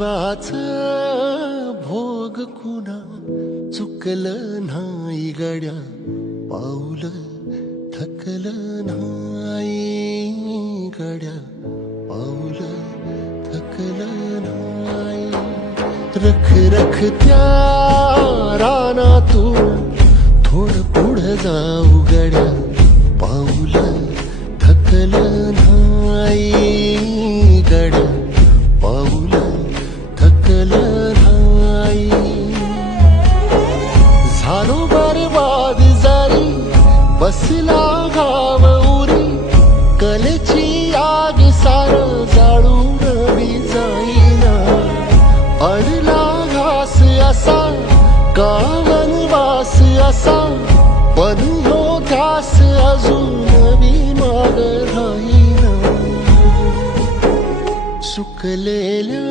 वाच भोग कुणा चुकलं नाही गड्या, पाऊल थकलं नाही गड्या, पाऊल थकलं नाही. रख रख त्या रानातून थोडं पुढं जाऊ गड्या, पाऊल थकलं नाही गड्या, पाऊल थकलं नाही. झालो बरबाद जारी बसला गाव उरी, कलेची आग सार जाळून बी जाईना. अडला घास असा गावन वास असा, पण हो ध्यास अजून बी माग राहीना. सुकलेल्या